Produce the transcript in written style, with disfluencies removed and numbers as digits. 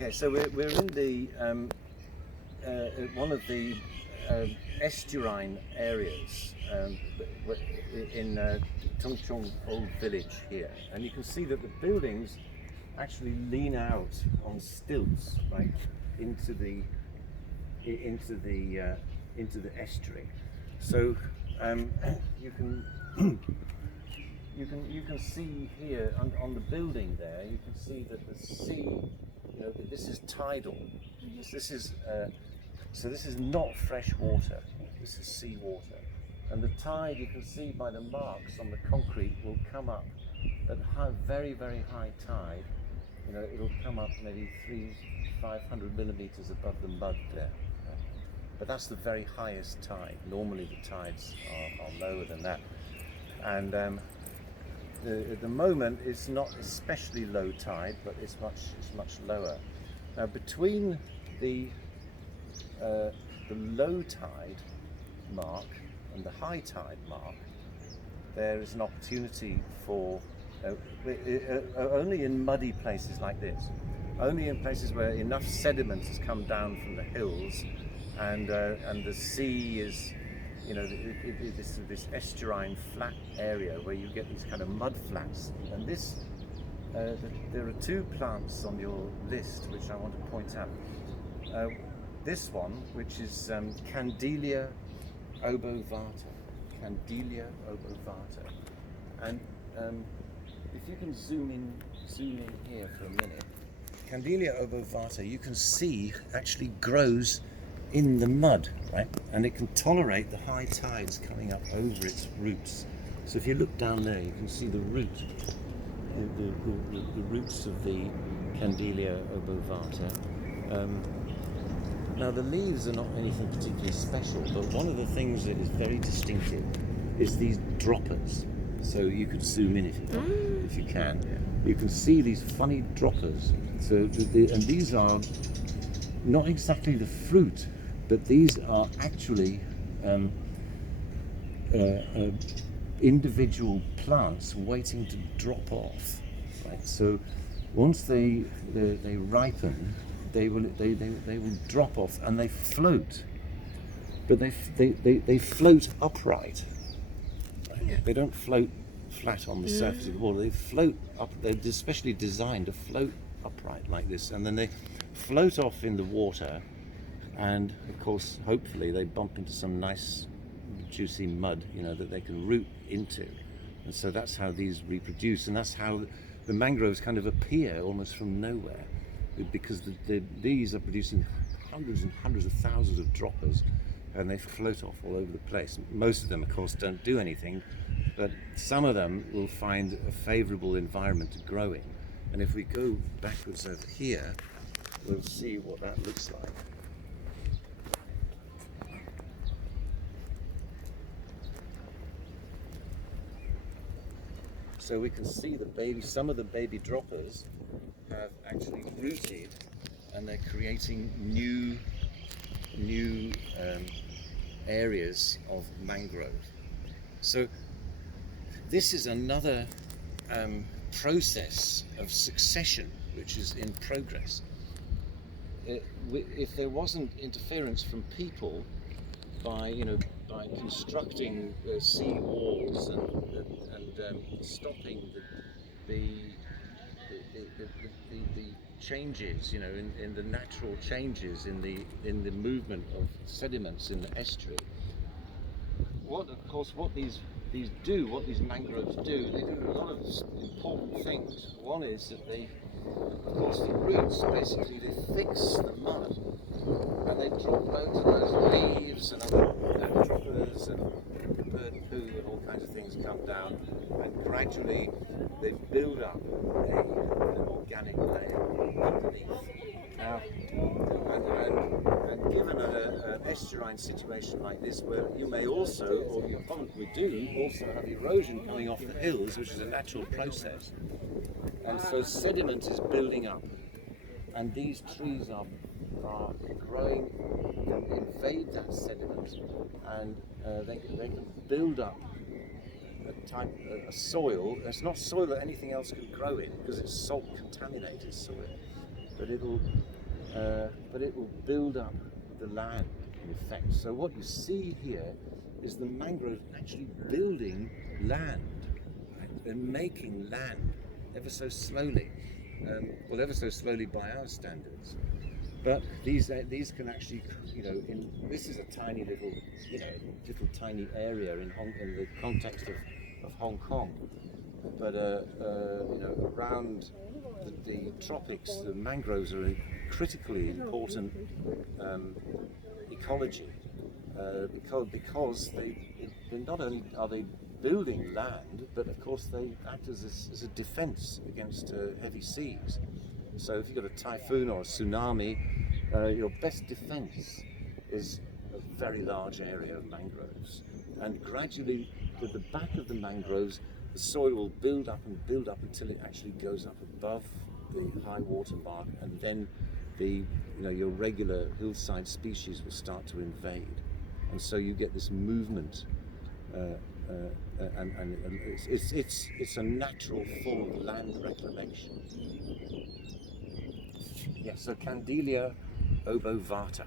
Okay, so we're in the one of the estuarine areas in Chung old village here, and you can see that the buildings actually lean out on stilts, right, into the estuary. So you can see here on the building there. You can see that the sea. You know, this is tidal. This is so this is not fresh water. This is sea water, and the tide, you can see by the marks on the concrete, will come up at very high tide. You know, it'll come up maybe 500 millimeters above the mud there. But that's the very highest tide. Normally the tides are lower than that. And at the moment it's not especially low tide, but it's much lower. Now between the low tide mark and the high tide mark, there is an opportunity for only in muddy places like this, only in places where enough sediment has come down from the hills, and the sea is, you know, this estuarine flat area where you get these kind of mud flats. And this, there are two plants on your list which I want to point out. This one, which is Kandelia obovata. Kandelia obovata. And if you can zoom in here for a minute, Kandelia obovata, you can see, actually grows in the mud, right? And it can tolerate the high tides coming up over its roots. So if you look down there, you can see the root, the roots of the Kandelia obovata. Now the leaves are not anything particularly special, but one of the things that is very distinctive is these droppers. So you could zoom in if you can. You can see these funny droppers. So and these are not exactly the fruit, but these are actually individual plants waiting to drop off. Right. So once they ripen, they will drop off and they float. But they float upright. Right? Yeah. They don't float flat on the surface of the water. They float up. They're especially designed to float upright like this, and then they float off in the water. And of course, hopefully, they bump into some nice, juicy mud, you know, that they can root into. And so that's how these reproduce, and that's how the mangroves kind of appear almost from nowhere, because these are producing hundreds and hundreds of thousands of droppers, and they float off all over the place. Most of them, of course, don't do anything, but some of them will find a favorable environment to grow in. And if we go backwards over here, we'll see what that looks like. So we can see some of the baby droppers have actually rooted, and they're creating new areas of mangrove. So this is another process of succession which is in progress. If there wasn't interference from people by constructing sea walls and stopping the changes, you know, in the natural changes in the movement of sediments in the estuary. What these mangroves do, they do a lot of important things. One is that they, of course, the roots basically they fix the mud, and they drop loads of those leaves and other droppers and bird poo and all kinds of things come down, and gradually they build up an organic layer underneath. Now, and given an estuarine situation like this, where you may also, or you probably do, also have erosion coming off the hills, which is a natural process, and so sediment is building up, and these trees are growing, can invade that sediment, and they can build up a soil. It's not soil that anything else can grow in, because it's salt contaminated soil. but it will build up the land in effect. So what you see here is the mangrove actually building land. Right? They're making land ever so slowly, well, ever so slowly by our standards. But these can actually, this is a tiny little, little tiny area in the context of Hong Kong. But around the tropics, the mangroves are a critically important ecology because they not only are they building land, but of course they act as a defense against heavy seas. So if you've got a typhoon or a tsunami, your best defense is a very large area of mangroves. And gradually, to the back of the mangroves, the soil will build up until it actually goes up above the high water mark, and then your regular hillside species will start to invade. And so you get this movement, and it's a natural form of land reclamation. Yes, so Kandelia obovata.